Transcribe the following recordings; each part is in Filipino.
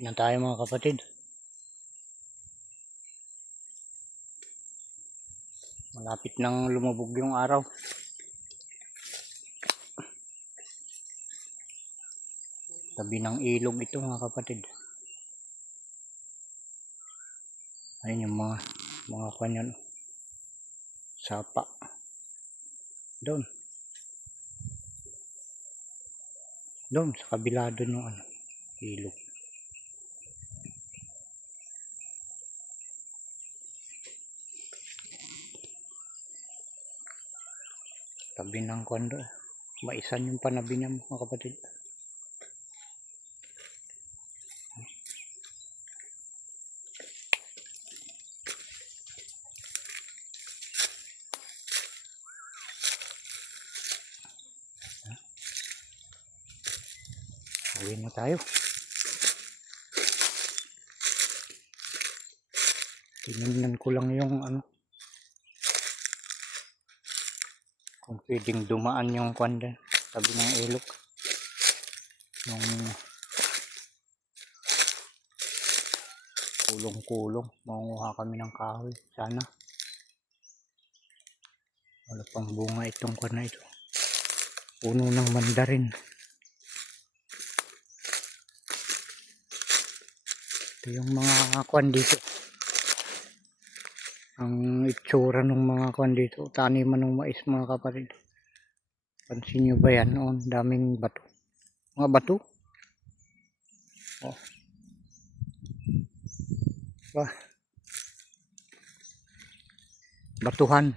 Uwi na tayo mga kapatid. Malapit nang lumubog yung araw. Tabi ng ilog ito mga kapatid. Ayun yung mga kanyan. Sapa. Doon. Doon sa kabila doon yung ilog. Tabi ng kondo. Maisan yung panabi niya mga kapatid. Uwi na tayo. Tinignan ko lang yung kung pwedeng dumaan yung kwanda tabi ng ilog. Yung kulong-kulong. Manguha kami ng kahoy. Sana. Wala pang bunga itong kwan na ito. Puno ng mandarin. Ito yung mga kwan dito. Ang itsura ng mga kwan dito. Taniman ng mais mga kapatid. Pansin nyo ba yan? Oh, daming bato. Mga bato. Oh. Ah. Batuhan.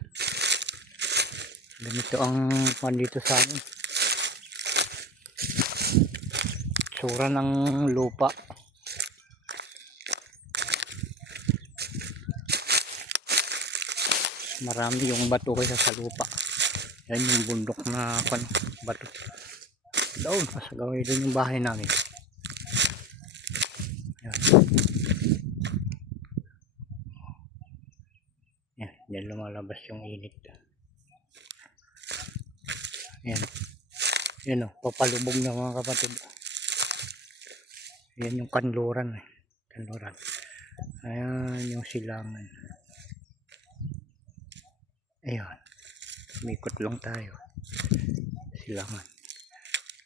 Ganito ang kwan dito sa amin. Itsura ng lupa. Marami yung bato kaysa sa lupa. Yan yung bundok na bato. Doon, pasagawin doon yung bahay namin. Yan. Yan, yan lumalabas yung init. Yan. Yan o, papalubog na mga kapatid. Yan yung kanluran. Kanluran. Ayan yung silangan. Ayan. Umikot lang tayo. Silangan.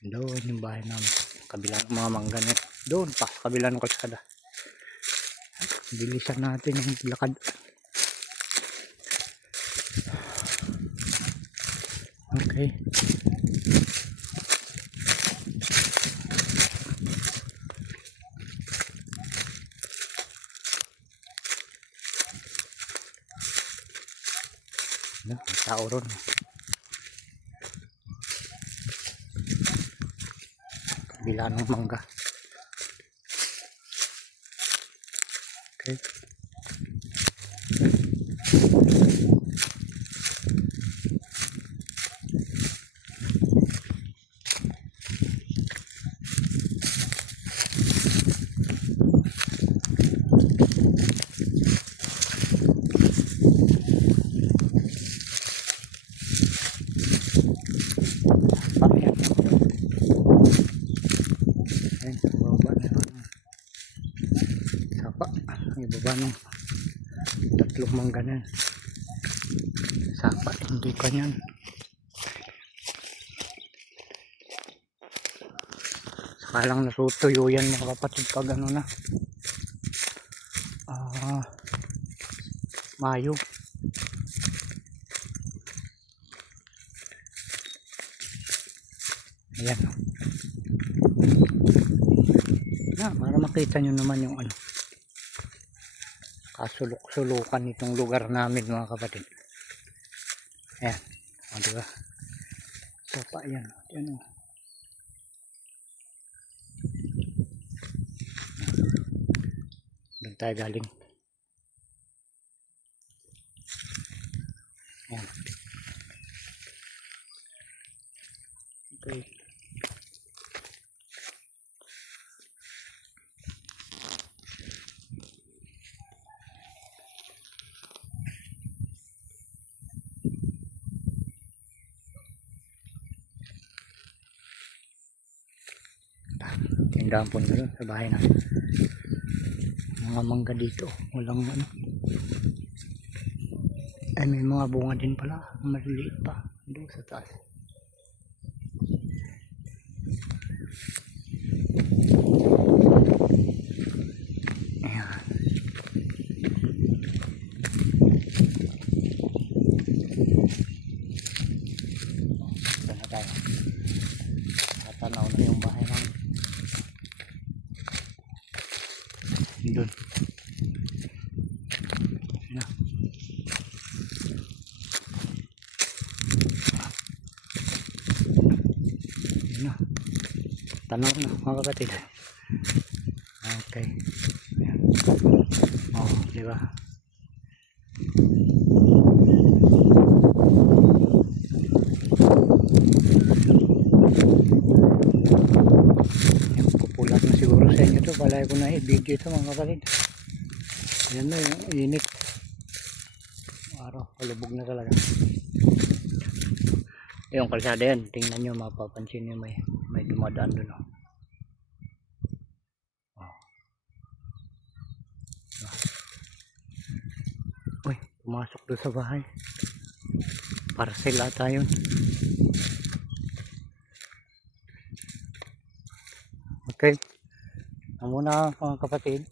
Doon yung bahay namin. Kabila ng mga mangga na. Doon pa. Kabila ng kalsada. Bilisan natin yung lakad. Okay. May tao ron. Kabila ng mangga. Okay. Ibaba ng tatlong mangga na sapa, hindi ka yan. Saka lang natutuyo yan mga kapatid pag na Mayo. Ayan na, para makita nyo naman yung kasulok-sulukan itong lugar namin mga kapatid. Ayan. O, diba? Sopa yan. Ayan o. Doon tayo galing. Ayan. Okay. Tindahan po doon sa bahay na. Mga mangga dito. Walang ano. Ay, may mga bunga din pala. Maliliit pa. Doon sa taas. Ayan. Ito na tayo. Tatanaw na yung bahay namin. Doon. Ayan. Ayan na. Tanaw na mga kapatid. Okay. Ayan. Oh, di ba? Yung pupulat na siguro sa inyo to. Balay ko na i-video ito mga kapatid. Ayan na yung init. Araw, palubog na talaga. Yung kalsada yan, tingnan nyo, mapapansin nyo may dumadaan doon. Oh. Uy, pumasok doon sa bahay. Parcel ata yun. Okay. Muna mga kapatid.